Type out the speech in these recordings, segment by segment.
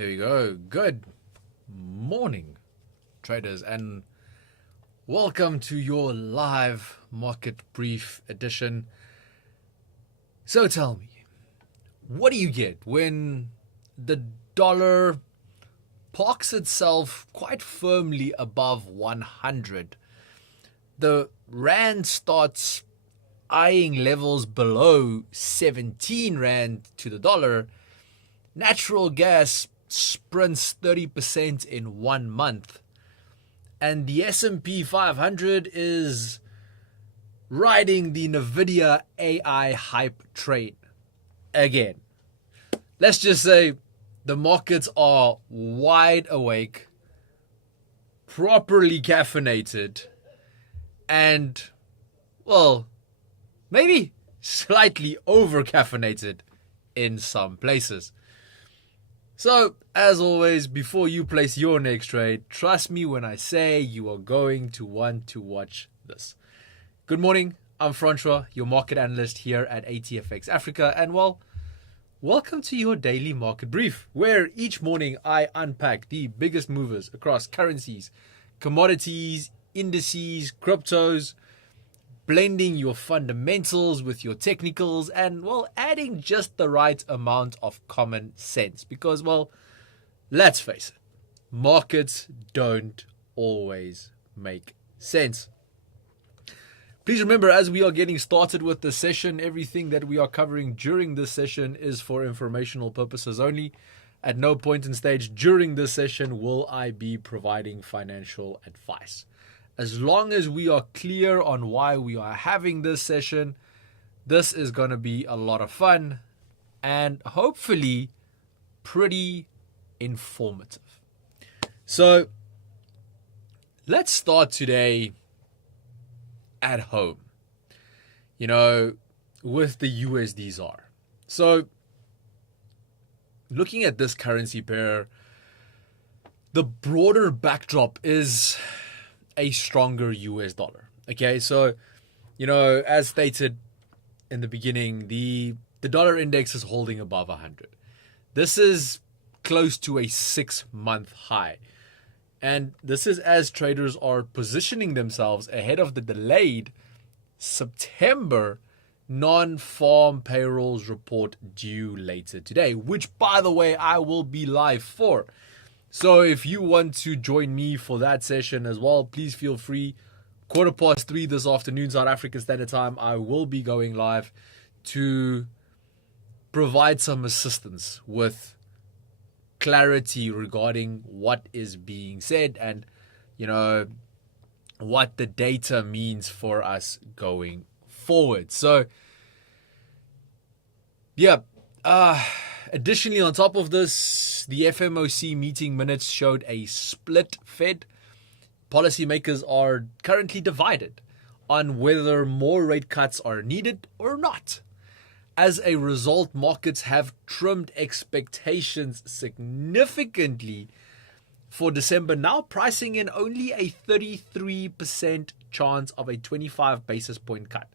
There we go. Good morning, traders, and welcome to your live market brief edition. So tell me, what do you get when the dollar parks itself quite firmly above 100? The rand starts eyeing levels below 17 rand to the dollar. Natural gas sprints 30% in 1 month. And the S&P 500 is riding the NVIDIA AI hype train again. Let's just say the markets are wide awake, properly caffeinated, and, well, maybe slightly over-caffeinated in some places. So, as always, before you place your next trade, trust me when I say you are going to want to watch this. Good morning, I'm Francois, your market analyst here at ATFX Africa, and well, welcome to your daily market brief, where each morning I unpack the biggest movers across currencies, commodities, indices, cryptos, blending your fundamentals with your technicals, and, well, adding just the right amount of common sense. Because, well, let's face it, markets don't always make sense. Please remember, as we are getting started with the session, everything that we are covering during this session is for informational purposes only. At no point in stage during this session will I be providing financial advice. As long as we are clear on why we are having this session, this is going to be a lot of fun and hopefully pretty informative. So let's start today at home, with the USD ZAR. So looking at this currency pair, the broader backdrop is a stronger US dollar. Okay, so, as stated in the beginning, the dollar index is holding above 100. This is close to a 6-month high. And this is as traders are positioning themselves ahead of the delayed September non-farm payrolls report due later today, which, by the way, I will be live for. So if you want to join me for that session as well, please feel free. 3:15 this afternoon, South African Standard Time, I will be going live to provide some assistance with clarity regarding what is being said and, what the data means for us going forward. So, additionally, on top of this, the FMOC meeting minutes showed a split Fed. Policymakers are currently divided on whether more rate cuts are needed or not. As a result, markets have trimmed expectations significantly for December, now pricing in only a 33% chance of a 25 basis point cut.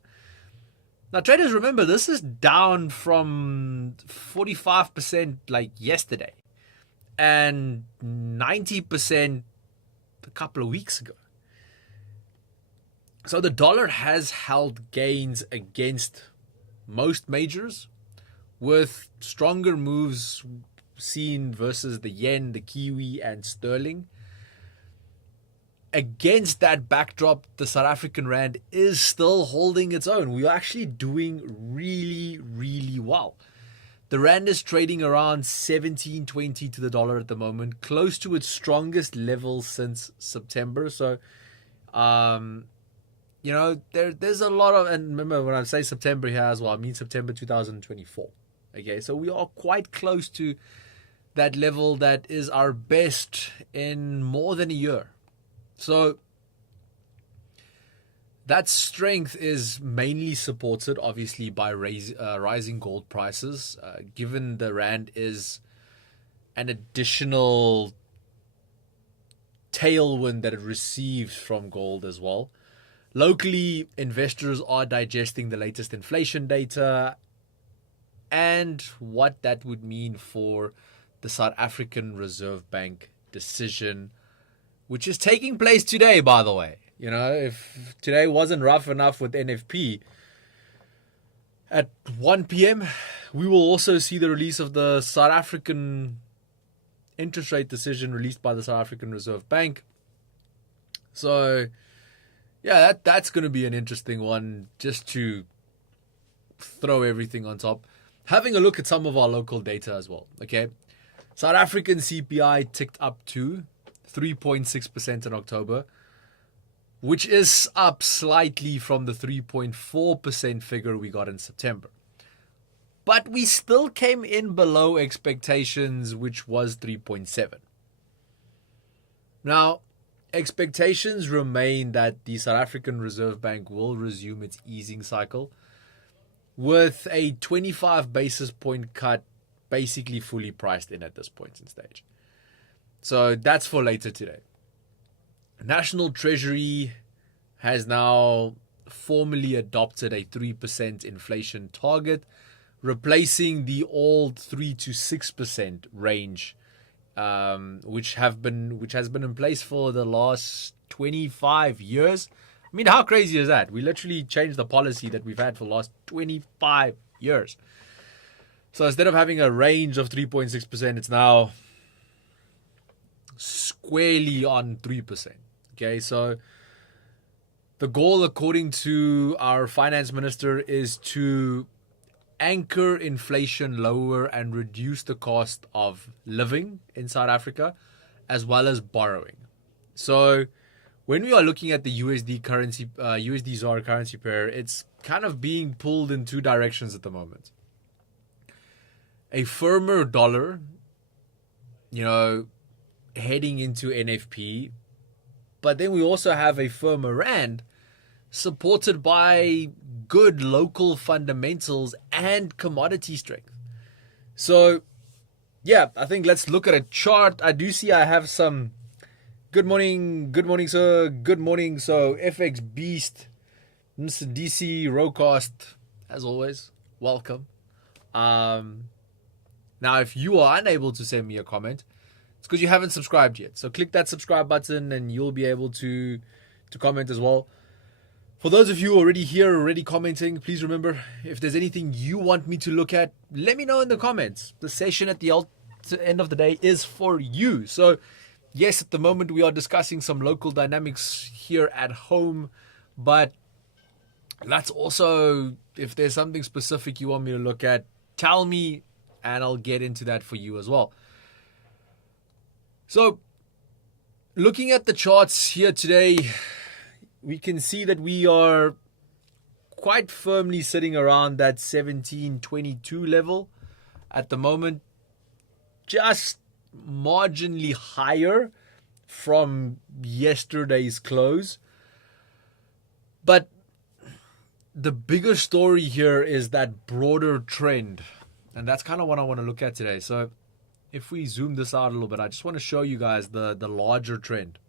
Now, traders, remember, this is down from 45% like yesterday and 90% a couple of weeks ago. So the dollar has held gains against most majors, with stronger moves seen versus the yen, the kiwi, and sterling. Against that backdrop, the South African rand is still holding its own. We are actually doing really, really well. The rand is trading around 17.20 to the dollar at the moment, close to its strongest level since September. So, there's a lot of, and remember when I say September here as well, I mean September 2024. Okay, so we are quite close to that level that is our best in more than a year. So that strength is mainly supported, obviously, by rising gold prices, given the rand is an additional tailwind that it receives from gold as well. Locally, investors are digesting the latest inflation data and what that would mean for the South African Reserve Bank decision, which is taking place today, by the way. You know, if today wasn't rough enough with NFP, at 1 p.m., we will also see the release of the South African interest rate decision released by the South African Reserve Bank. So, yeah, that's going to be an interesting one, just to throw everything on top. Having a look at some of our local data as well, okay? South African CPI ticked up to 3.6% in October, which is up slightly from the 3.4% figure we got in September. But we still came in below expectations, which was 3.7. Now, expectations remain that the South African Reserve Bank will resume its easing cycle with a 25 basis point cut basically fully priced in at this point in stage. So that's for later today. National Treasury has now formally adopted a 3% inflation target, replacing the old 3 to 6% range, which has been in place for the last 25 years. I mean, how crazy is that? We literally changed the policy that we've had for the last 25 years. So instead of having a range of 3.6%, it's now squarely on 3%. Okay, so the goal, according to our finance minister, is to anchor inflation lower and reduce the cost of living in South Africa, as well as borrowing. So when we are looking at the USD ZAR currency pair, it's kind of being pulled in two directions at the moment. A firmer dollar, heading into NFP, but then we also have a firmer rand supported by good local fundamentals and commodity strength. So, yeah, I think let's look at a chart. I do see I have some... Good morning, sir. Good morning. So, FX Beast, Mr. DC, Rowcast, as always, welcome. Now, if you are unable to send me a comment, it's because you haven't subscribed yet. So click that subscribe button and you'll be able to comment as well. For those of you already here, already commenting, please remember, if there's anything you want me to look at, let me know in the comments. The session at the end of the day is for you. So yes, at the moment we are discussing some local dynamics here at home, but that's also, if there's something specific you want me to look at, tell me and I'll get into that for you as well. So, looking at the charts here today, we can see that we are quite firmly sitting around that 1722 level at the moment, just marginally higher from yesterday's close. But the bigger story here is that broader trend, and that's kind of what I want to look at today. So if we zoom this out a little bit, I just want to show you guys the larger trend.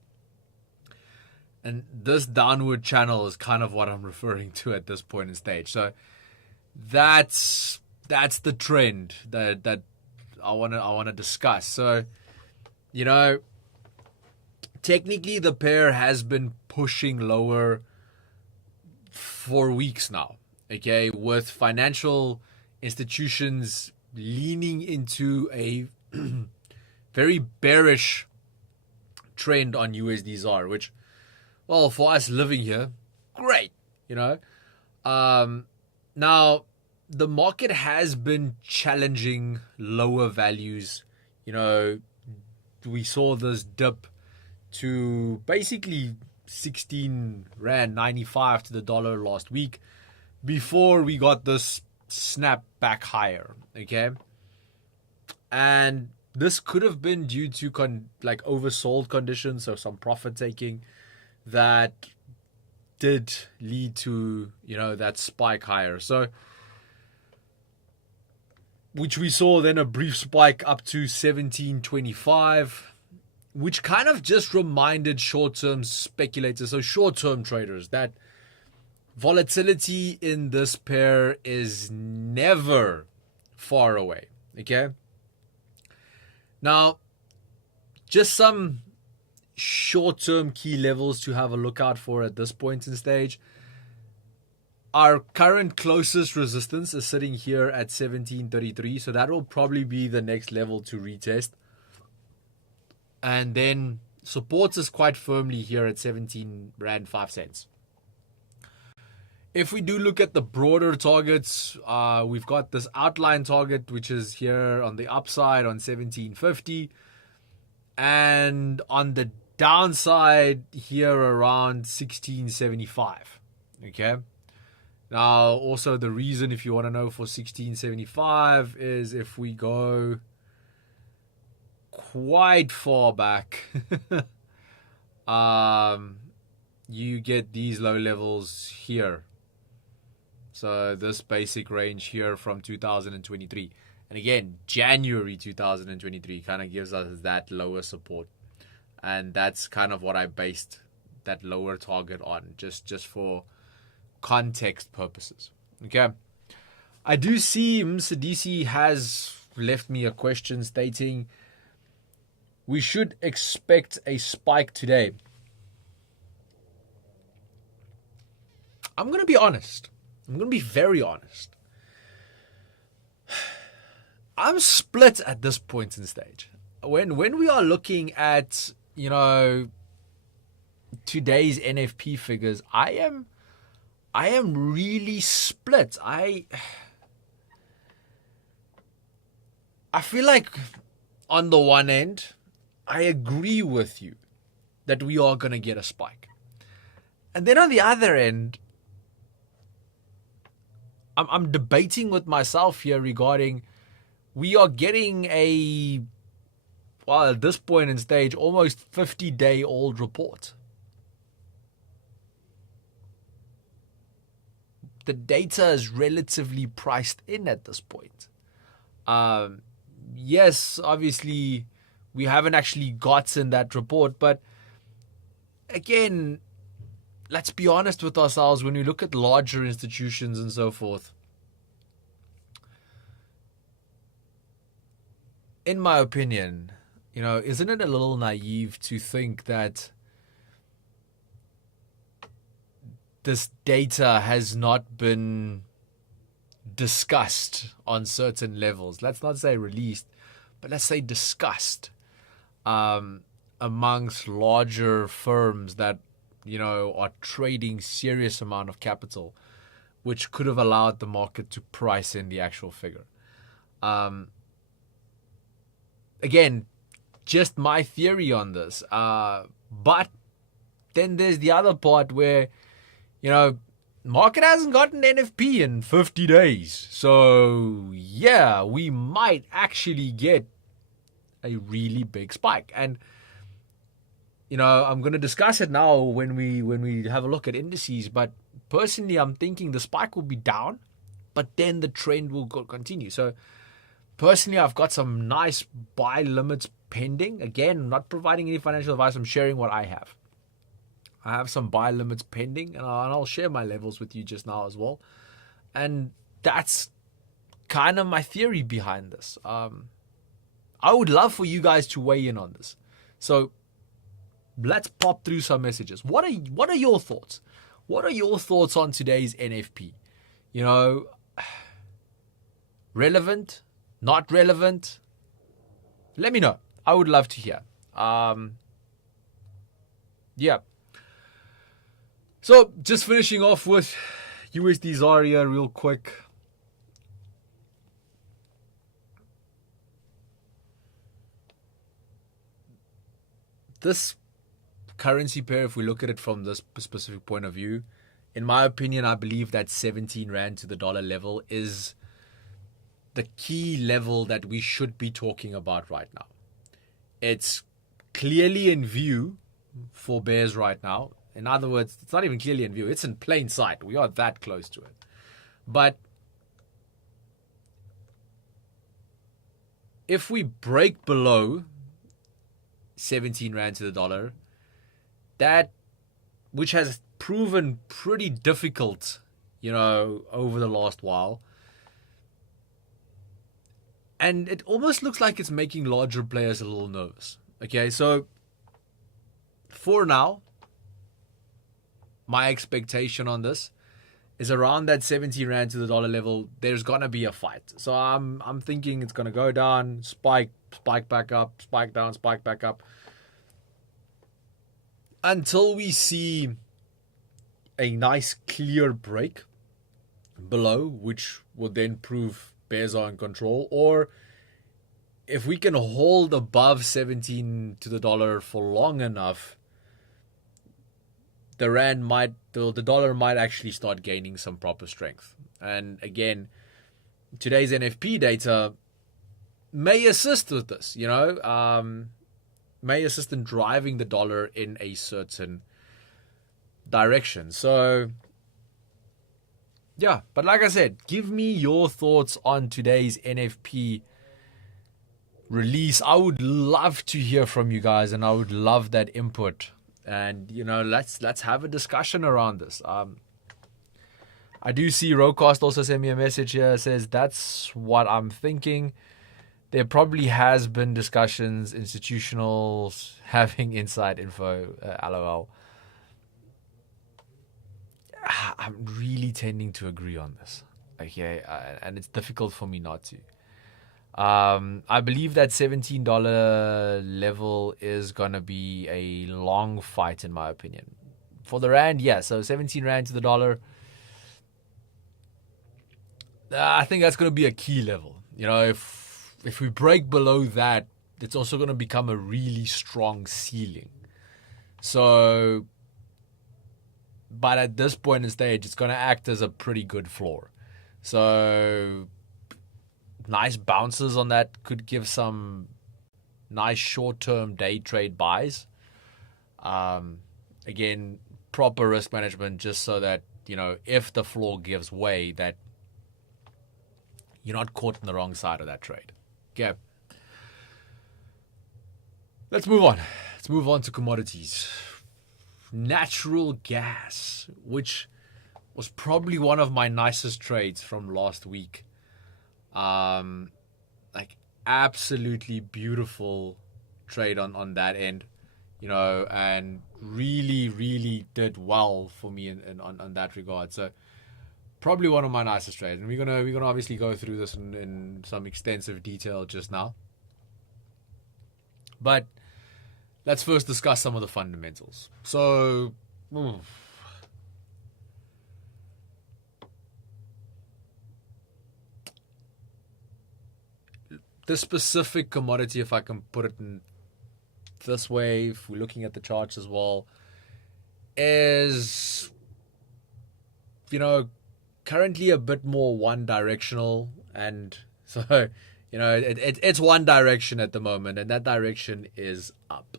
And this downward channel is kind of what I'm referring to at this point in stage. So that's the trend that I want to discuss. So, technically the pair has been pushing lower for weeks now. Okay, with financial institutions leaning into a very bearish trend on USD ZAR, which, well, for us living here, great, Now, the market has been challenging lower values. We saw this dip to basically 16 Rand 95 to the dollar last week before we got this snap back higher, okay? And this could have been due to oversold conditions, so some profit taking that did lead to, that spike higher. So, which we saw then a brief spike up to 1725, which kind of just reminded short-term speculators, so short-term traders, that volatility in this pair is never far away, okay? Now, just some short-term key levels to have a look out for at this point in stage. Our current closest resistance is sitting here at 1733, so that will probably be the next level to retest. And then support is quite firmly here at 17 Rand 5 cents. If we do look at the broader targets, we've got this outline target, which is here on the upside on 1750. And on the downside here around 1675. Okay. Now, also the reason, if you want to know, for 1675 is if we go quite far back, you get these low levels here. So this basic range here from 2023. And again, January 2023 kind of gives us that lower support. And that's kind of what I based that lower target on, just for context purposes. Okay. I do see Msadisi has left me a question stating we should expect a spike today. I'm going to be honest. I'm going to be very honest. I'm split at this point in stage. When we are looking at, today's NFP figures, I am really split. I feel like on the one end, I agree with you that we are going to get a spike. And then on the other end, I'm debating with myself here regarding we are getting at this point in stage, almost 50-day-old report. The data is relatively priced in at this point. Yes, obviously, we haven't actually gotten that report. But again, let's be honest with ourselves. When we look at larger institutions and so forth, in my opinion, isn't it a little naive to think that this data has not been discussed on certain levels? Let's not say released, but let's say discussed amongst larger firms that, are trading serious amount of capital, which could have allowed the market to price in the actual figure. Again, just my theory on this. But then there's the other part where, market hasn't gotten NFP in 50 days. So, yeah, we might actually get a really big spike. And, I'm going to discuss it now when we have a look at indices. But personally, I'm thinking the spike will be down, but then the trend will continue. So, personally, I've got some nice buy limits pending. Again, I'm not providing any financial advice. I'm sharing what I have. I have some buy limits pending, and I'll share my levels with you just now as well. And that's kind of my theory behind this. I would love for you guys to weigh in on this. So let's pop through some messages. What are your thoughts? What are your thoughts on today's NFP? Relevant? Not relevant? Let me know. I would love to hear. Yeah. So, just finishing off with USD Zaria real quick. This currency pair, if we look at it from this specific point of view, in my opinion, I believe that 17 Rand to the dollar level is the key level that we should be talking about right now. It's clearly in view for bears right now. In other words, it's not even clearly in view. It's in plain sight. We are that close to it. But if we break below 17 Rand to the dollar, that, which has proven pretty difficult, over the last while, And it almost looks like it's making larger players a little nervous. Okay, so for now, my expectation on this is around that 17 rand to the dollar level. There's gonna be a fight. So I'm thinking it's gonna go down, spike back up, spike down, spike back up, until we see a nice clear break below, which will then prove bears are in control. Or if we can hold above 17 to the dollar for long enough, the dollar might actually start gaining some proper strength. And again, today's NFP data may assist with this, may assist in driving the dollar in a certain direction. So yeah, but like I said, give me your thoughts on today's NFP release. I would love to hear from you guys, and I would love that input. And let's have a discussion around this. I do see Rocast also sent me a message here. Says that's what I'm thinking. There probably has been discussions, institutionals having inside info. LOL. I'm really tending to agree on this. Okay, and it's difficult for me not to. I believe that $17 level is going to be a long fight, in my opinion. For the rand, yeah, so 17 rand to the dollar. I think that's going to be a key level. If we break below that, it's also going to become a really strong ceiling. So, but at this point in stage, it's going to act as a pretty good floor. So nice bounces on that could give some nice short-term day trade buys. Again, proper risk management, just so that, if the floor gives way, that you're not caught on the wrong side of that trade. Okay. Let's move on. Let's move on to commodities. Natural gas, which was probably one of my nicest trades from last week. Absolutely beautiful trade on that end, and really, really did well for me on that regard. So probably one of my nicest trades. And we're gonna obviously go through this in some extensive detail just now. But let's first discuss some of the fundamentals. So this specific commodity, if I can put it in this way, if we're looking at the charts as well, is, currently a bit more one-directional. And so, it's one direction at the moment, and that direction is up.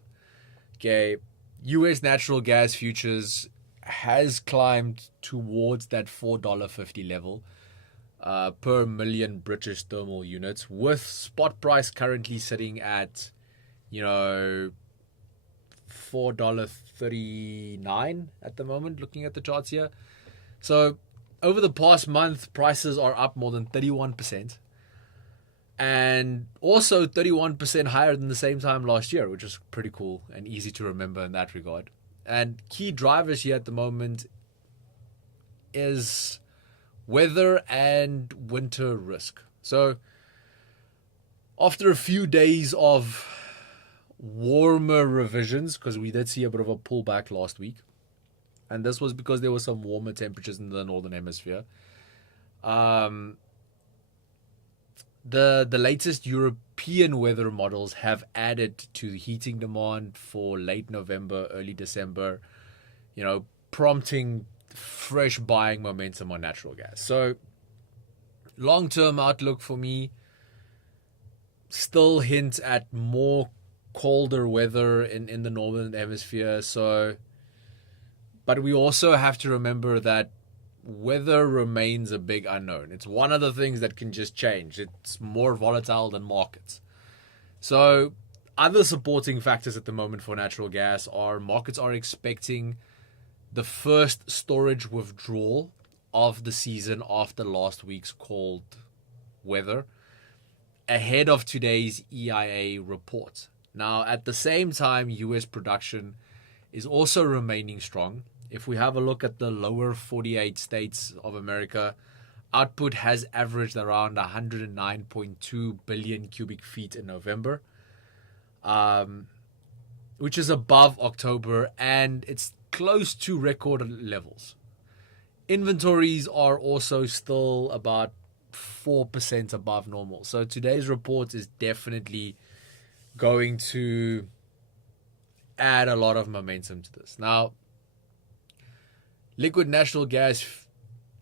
Okay, US natural gas futures has climbed towards that $4.50 level. Per million British thermal units, with spot price currently sitting at, $4.39 at the moment, looking at the charts here. So over the past month, prices are up more than 31%, and also 31% higher than the same time last year, which is pretty cool and easy to remember in that regard. And key drivers here at the moment is weather and winter risk. So after a few days of warmer revisions, because we did see a bit of a pullback last week, and this was because there were some warmer temperatures in the northern hemisphere. The latest European weather models have added to the heating demand for late November, early December, prompting fresh buying momentum on natural gas. So long-term outlook for me still hints at more colder weather in the northern hemisphere. So, but we also have to remember that weather remains a big unknown. It's one of the things that can just change. It's more volatile than markets. So other supporting factors at the moment for natural gas are markets are expecting the first storage withdrawal of the season after last week's cold weather. ahead of today's EIA report. Now, at the same time, US production is also remaining strong. If we have a look at the lower 48 states of America, output has averaged around 109.2 billion cubic feet in November, which is above October, and it's close to record levels. Inventories are also still about 4% above normal. So today's report is definitely going to add a lot of momentum to this. Now, liquid natural gas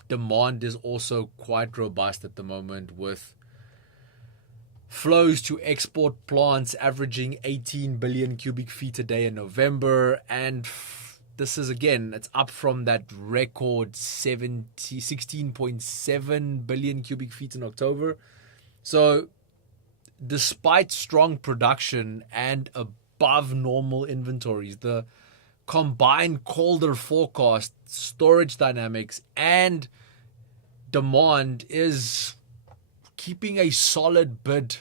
demand is also quite robust at the moment, with flows to export plants averaging 18 billion cubic feet a day in November, and this is, again, it's up from that record 16.7 billion cubic feet in October. So despite strong production and above normal inventories, the combined colder forecast, storage dynamics, and demand is keeping a solid bid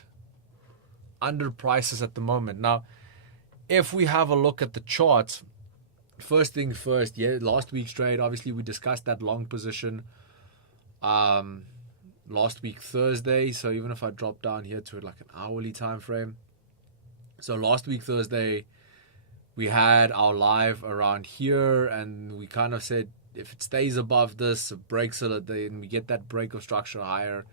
under prices at the moment. Now, if we have a look at the charts, first thing first, last week's trade, obviously we discussed that long position last week Thursday. So even if I drop down here to like an hourly time frame, so last week Thursday we had our live around here, and we kind of said if it stays above this, it breaks it, and we get that break of structure higher,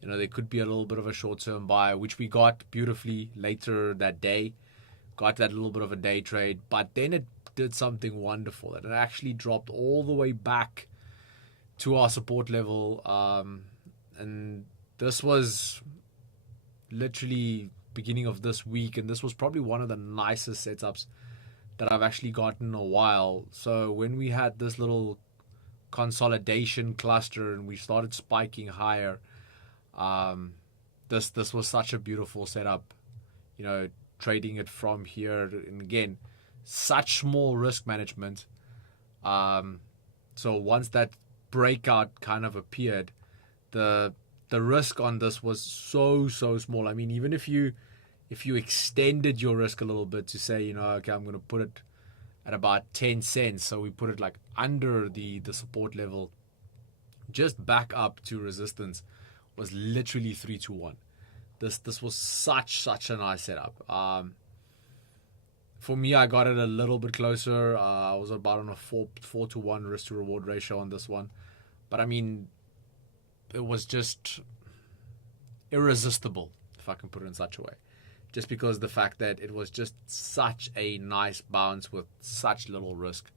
there could be a little bit of a short-term buy, which we got beautifully later that day. Got that little bit of a day trade, but then it did something wonderful. It actually dropped all the way back to our support level, and this was literally beginning of this week, and this was probably one of the nicest setups that I've actually gotten in a while. So when we had this little consolidation cluster and we started spiking higher, this was such a beautiful setup, trading it from here. And again, such small risk management. So once that breakout kind of appeared, the risk on this was so small. I mean, even if you extended your risk a little bit to say, okay, I'm going to put it at about 10 cents. So we put it like under the support level, just back up to resistance was literally 3-1. This was such a nice setup. For me, I got it a little bit closer. I was about on a 4-1 risk to reward ratio on this one. But I mean, it was just irresistible, if I can put it in such a way. Just because the fact that it was just such a nice bounce with such little risk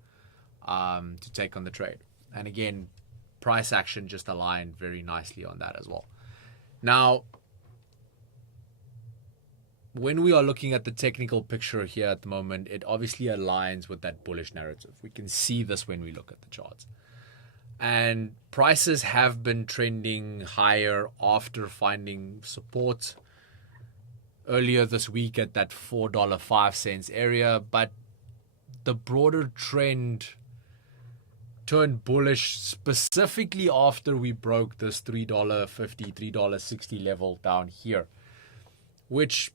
to take on the trade. And again, price action just aligned very nicely on that as well. Now, when we are looking at the technical picture here at the moment, it obviously aligns with that bullish narrative. We can see this when we look at the charts. And prices have been trending higher after finding support earlier this week at that $4.05 area. But the broader trend turned bullish specifically after we broke this $3.50, $3.60 level down here, which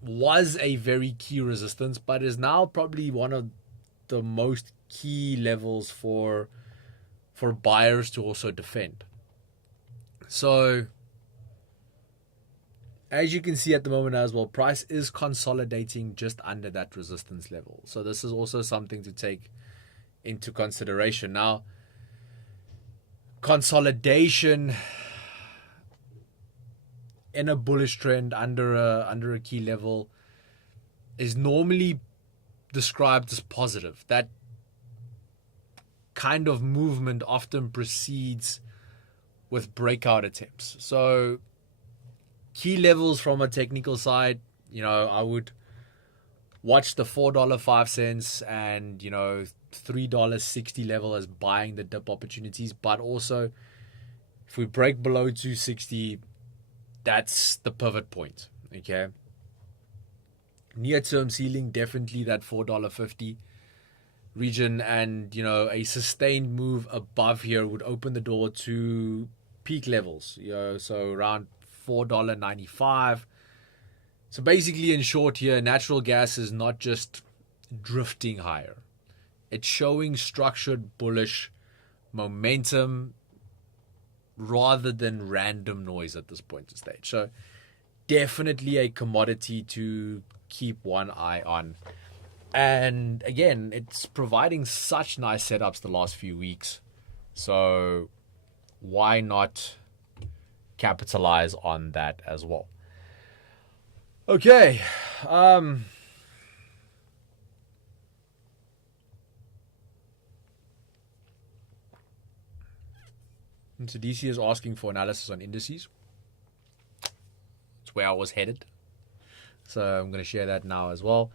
was a very key resistance, but is now probably one of the most key levels for buyers to also defend. So as you can see at the moment as well, price is consolidating just under that resistance level. So this is also something to take into consideration. Now, consolidation in a bullish trend under a key level is normally described as positive. That kind of movement often precedes with breakout attempts. So key levels from a technical side, I would watch the $4.05 and $3.60 level as buying the dip opportunities. But also, if we break below 260, that's the pivot point. Okay. Near-term ceiling, definitely that $4.50 region, and a sustained move above here would open the door to peak levels. So around $4.95. So basically, in short here, natural gas is not just drifting higher. It's showing structured bullish momentum rather than random noise at this point in stage. So definitely a commodity to keep one eye on. And again, it's providing such nice setups the last few weeks. So why not capitalize on that as well? Okay. So DC is asking for analysis on indices. It's where I was headed. So I'm going to share that now as well.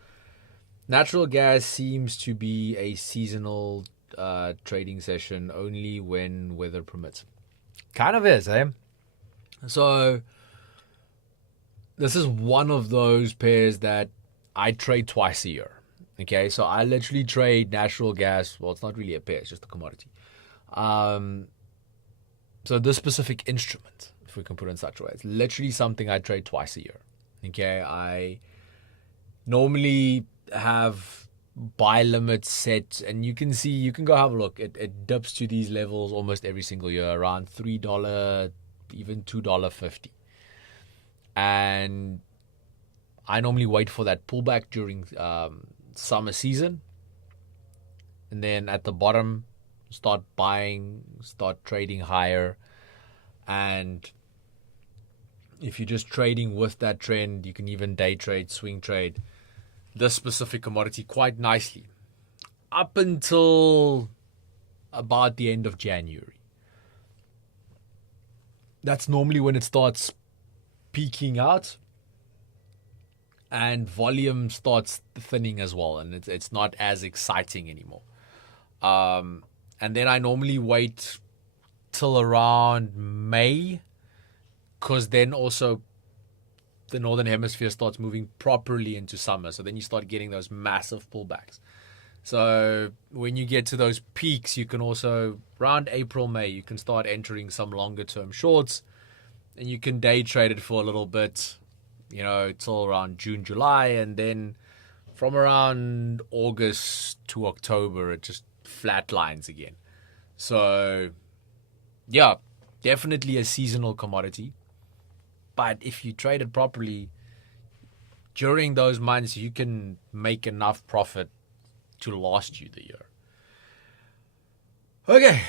Natural gas seems to be a seasonal trading session only when weather permits. Kind of is, eh? So this is one of those pairs that I trade twice a year. Okay, so I literally trade natural gas. Well, it's not really a pair, it's just a commodity. So this specific instrument, if we can put it in such a way, it's literally something I trade twice a year. Okay, I normally have buy limits set, and you can go have a look. It dips to these levels almost every single year, around $3, even $2.50. And I normally wait for that pullback during summer season, and then at the bottom start buying, start trading higher. And if you're just trading with that trend, you can even day trade, swing trade this specific commodity quite nicely up until about the end of January. That's normally when it starts peaking out and volume starts thinning as well, and it's not as exciting anymore. And then I normally wait till around May, because then also the northern hemisphere starts moving properly into summer. So then you start getting those massive pullbacks. So when you get to those peaks, you can also, around April, May, you can start entering some longer term shorts, and you can day trade it for a little bit, till around June, July. And then from around August to October, it just flatlines again. So yeah, definitely a seasonal commodity. But if you trade it properly during those months, you can make enough profit to last you the year. Okay.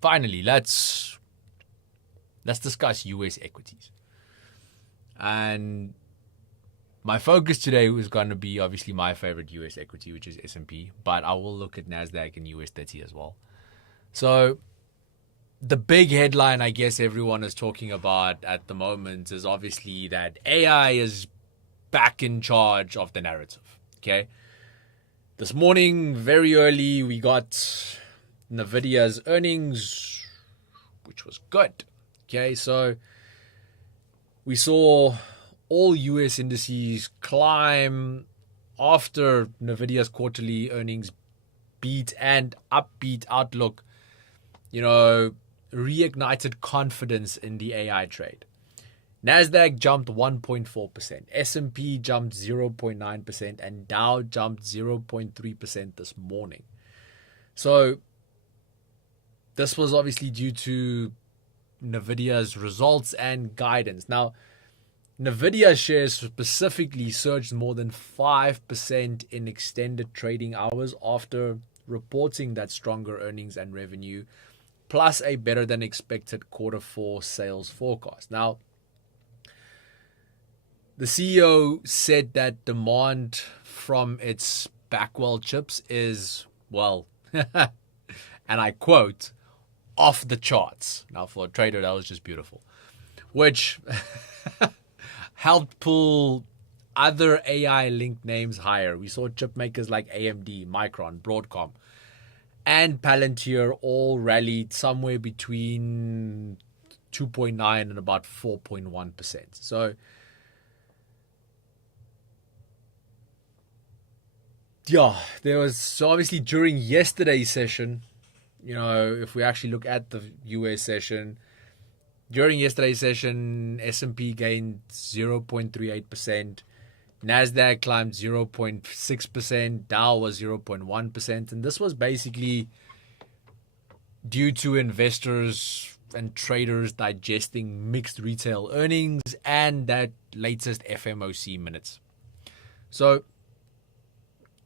Finally, let's discuss US equities. And my focus today was going to be obviously my favorite US equity, which is S&P, but I will look at NASDAQ and US 30 as well. So the big headline I guess everyone is talking about at the moment is obviously that AI is back in charge of the narrative. Okay. This morning, very early, we got NVIDIA's earnings, which was good. Okay, so we saw all US indices climb after NVIDIA's quarterly earnings beat and upbeat outlook, reignited confidence in the AI trade. NASDAQ jumped 1.4%, S&P jumped 0.9%, and Dow jumped 0.3% this morning. So this was obviously due to NVIDIA's results and guidance. Now, NVIDIA shares specifically surged more than 5% in extended trading hours after reporting that stronger earnings and revenue, plus a better than expected Q4 sales forecast. Now, the CEO said that demand from its Backwell chips is, well, and I quote, off the charts. Now, for a trader, that was just beautiful, which helped pull other AI-linked names higher. We saw chip makers like AMD, Micron, Broadcom, and Palantir all rallied somewhere between 2.9 and about 4.1%. So yeah, there was, so obviously during yesterday's session, if we actually look at the US session, during yesterday's session, S&P gained 0.38%, Nasdaq climbed 0.6%, Dow was 0.1%, and this was basically due to investors and traders digesting mixed retail earnings and that latest FOMC minutes. So,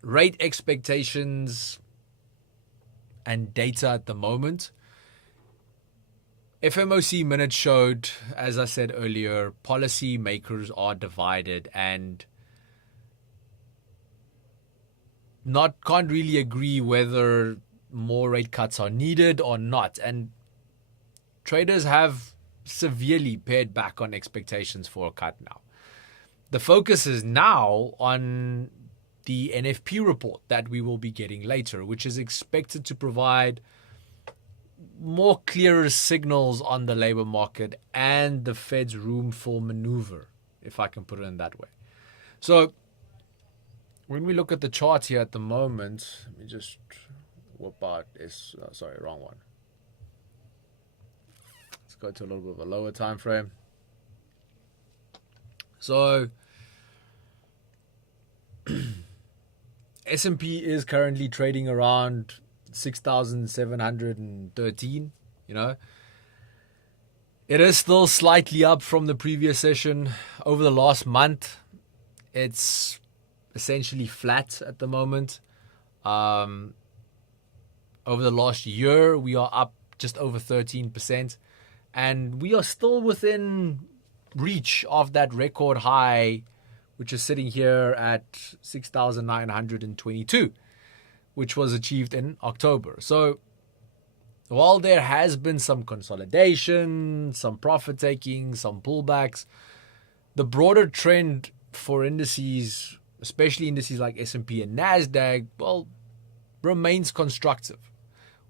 rate expectations and data at the moment. FOMC minutes showed, as I said earlier, policy makers are divided and can't really agree whether more rate cuts are needed or not. And traders have severely pared back on expectations for a cut now. The focus is now on the NFP report that we will be getting later, which is expected to provide more clearer signals on the labor market and the Fed's room for maneuver, if I can put it in that way. So when we look at the chart here at the moment, let me just whoop out this. Sorry, wrong one. Let's go to a little bit of a lower time frame. So S&P is currently trading around 6,713, It is still slightly up from the previous session. Over the last month, it's essentially flat at the moment. Over the last year, we are up just over 13%. And we are still within reach of that record high, which is sitting here at 6,922. Which was achieved in October. So while there has been some consolidation, some profit taking, some pullbacks, the broader trend for indices, especially indices like S&P and Nasdaq, remains constructive,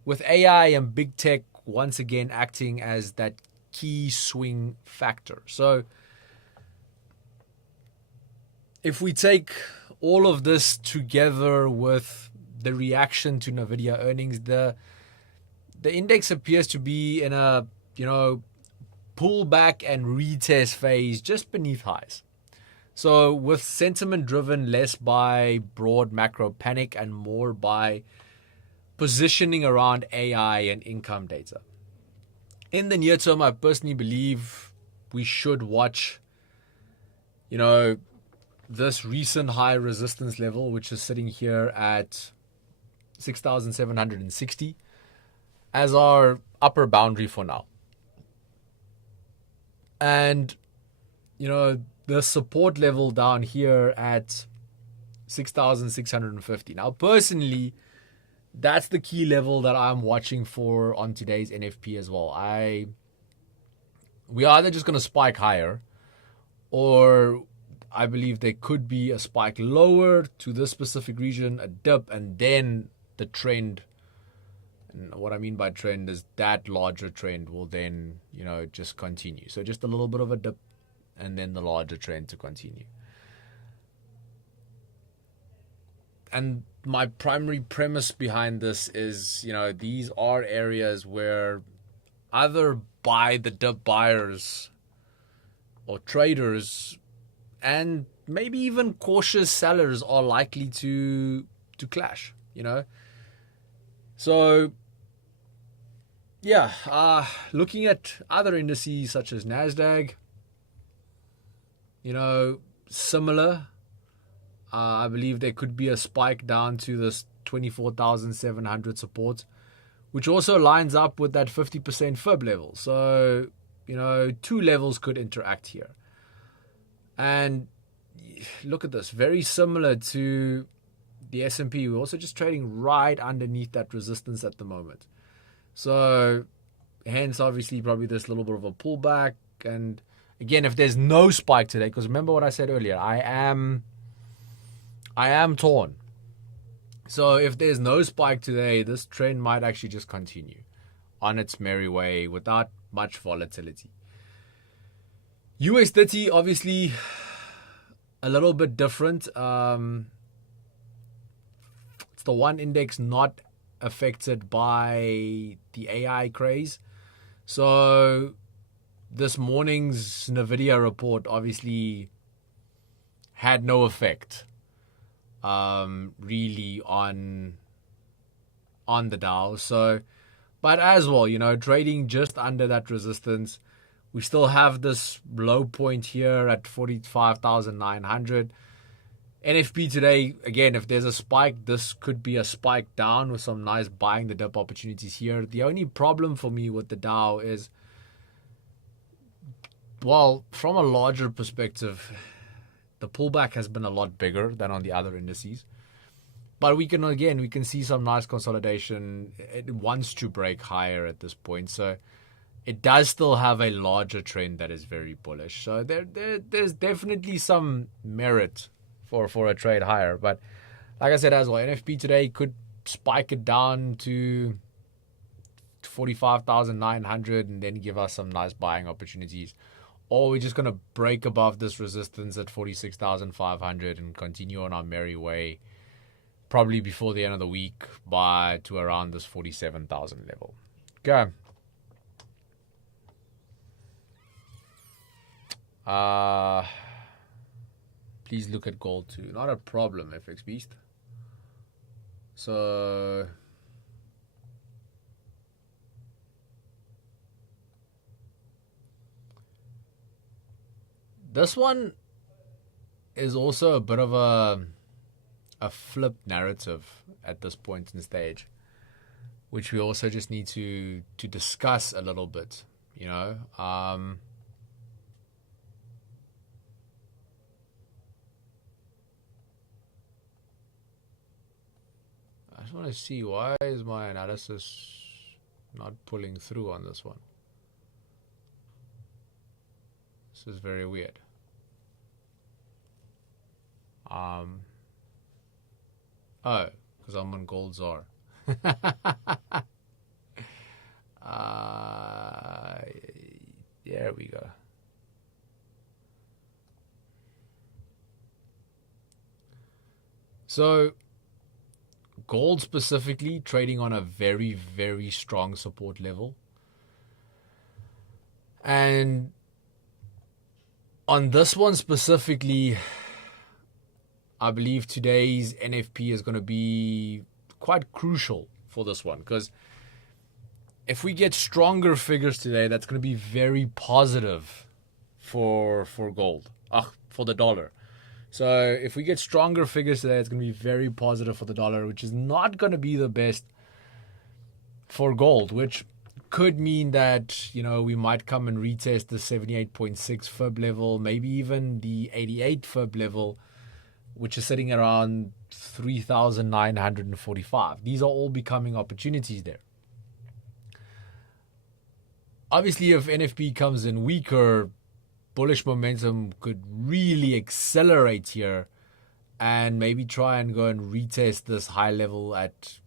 with AI and big tech once again acting as that key swing factor. So if we take all of this together with the reaction to Nvidia earnings, the index appears to be in a pullback and retest phase just beneath highs. So with sentiment driven less by broad macro panic and more by positioning around AI and income data. In the near term, I personally believe we should watch this recent high resistance level, which is sitting here at 6,760 as our upper boundary for now. And, the support level down here at 6,650. Now, personally, that's the key level that I'm watching for on today's NFP as well. We are either just going to spike higher, or I believe there could be a spike lower to this specific region, a dip, and then the trend. And what I mean by trend is that larger trend will then, just continue. So just a little bit of a dip and then the larger trend to continue. And my primary premise behind this is, these are areas where either buy the dip buyers or traders and maybe even cautious sellers are likely to clash, So, looking at other indices such as Nasdaq, similar. I believe there could be a spike down to this 24,700 support, which also lines up with that 50% fib level. So, two levels could interact here. And look at this, very similar to the S&P. We're also just trading right underneath that resistance at the moment. So, hence, obviously, probably this little bit of a pullback. And again, if there's no spike today, because remember what I said earlier, I am torn. So if there's no spike today, this trend might actually just continue on its merry way without much volatility. US30, obviously, a little bit different. It's the one index not affected by the AI craze. So this morning's NVIDIA report obviously had no effect really on the Dow. So, but as well, trading just under that resistance. We still have this low point here at 45,900. NFP today, again, if there's a spike, this could be a spike down with some nice buying the dip opportunities here. The only problem for me with the Dow is, well, from a larger perspective, the pullback has been a lot bigger than on the other indices. But we can see some nice consolidation. It wants to break higher at this point. So it does still have a larger trend that is very bullish. So there's definitely some merit for a trade higher. But like I said as well, NFP today could spike it down to 45,900 and then give us some nice buying opportunities. Or we're just going to break above this resistance at 46,500 and continue on our merry way, probably before the end of the week to around this 47,000 level. Okay. Please look at gold too. Not a problem, FX Beast. So this one is also a bit of a flip narrative at this point in stage, which we also just need to discuss a little bit, I just want to see, why is my analysis not pulling through on this one? This is very weird. Oh, because I'm on gold ZAR. There we go. So gold specifically trading on a very, very strong support level. And on this one specifically, I believe today's NFP is going to be quite crucial for this one, because if we get stronger figures today, that's going to be very positive for gold, for the dollar. So if we get stronger figures today, it's going to be very positive for the dollar, which is not going to be the best for gold, which could mean that, we might come and retest the 78.6 fib level, maybe even the 88 fib level, which is sitting around 3,945. These are all becoming opportunities there. Obviously, if NFP comes in weaker, bullish momentum could really accelerate here and maybe try and go and retest this high level at,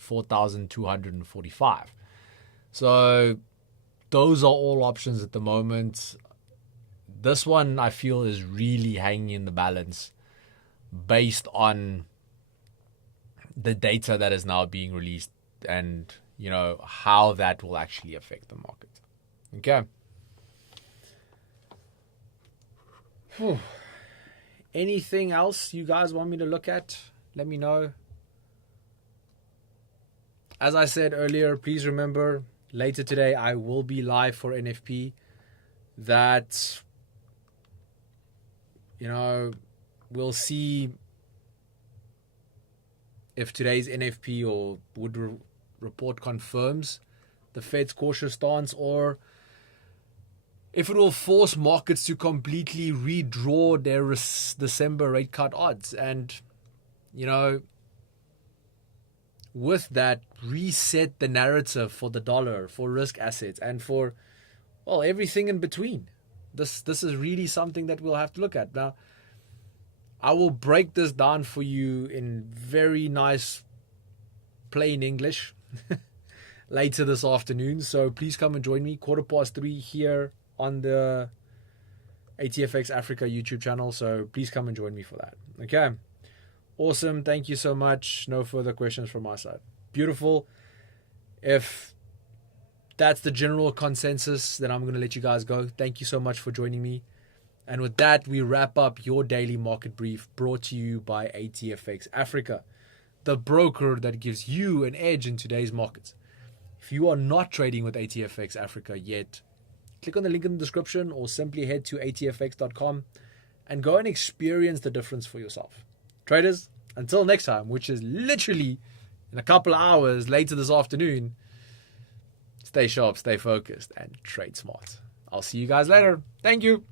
4,245. So those are all options at the moment. This one I feel is really hanging in the balance based on the data that is now being released and, how that will actually affect the market. Okay. Anything else you guys want me to look at? Let me know. As I said earlier, please remember, later today I will be live for NFP. That, we'll see if today's NFP or Wood report confirms the Fed's cautious stance, or if it will force markets to completely redraw their December rate cut odds and, with that, reset the narrative for the dollar, for risk assets, and for, everything in between. This is really something that we'll have to look at. Now, I will break this down for you in very nice, plain English later this afternoon. So please come and join me, 3:15 here on the ATFX Africa YouTube channel. So please come and join me for that. Okay. Awesome. Thank you so much. No further questions from my side. beautiful. If that's the general consensus, then I'm going to let you guys go. Thank you so much for joining me. And with that, we wrap up your daily market brief brought to you by ATFX Africa, the broker that gives you an edge in today's markets. If you are not trading with ATFX Africa yet, click on the link in the description or simply head to atfx.com and go and experience the difference for yourself. Traders, until next time, which is literally in a couple of hours later this afternoon, stay sharp, stay focused, and trade smart. I'll see you guys later. Thank you.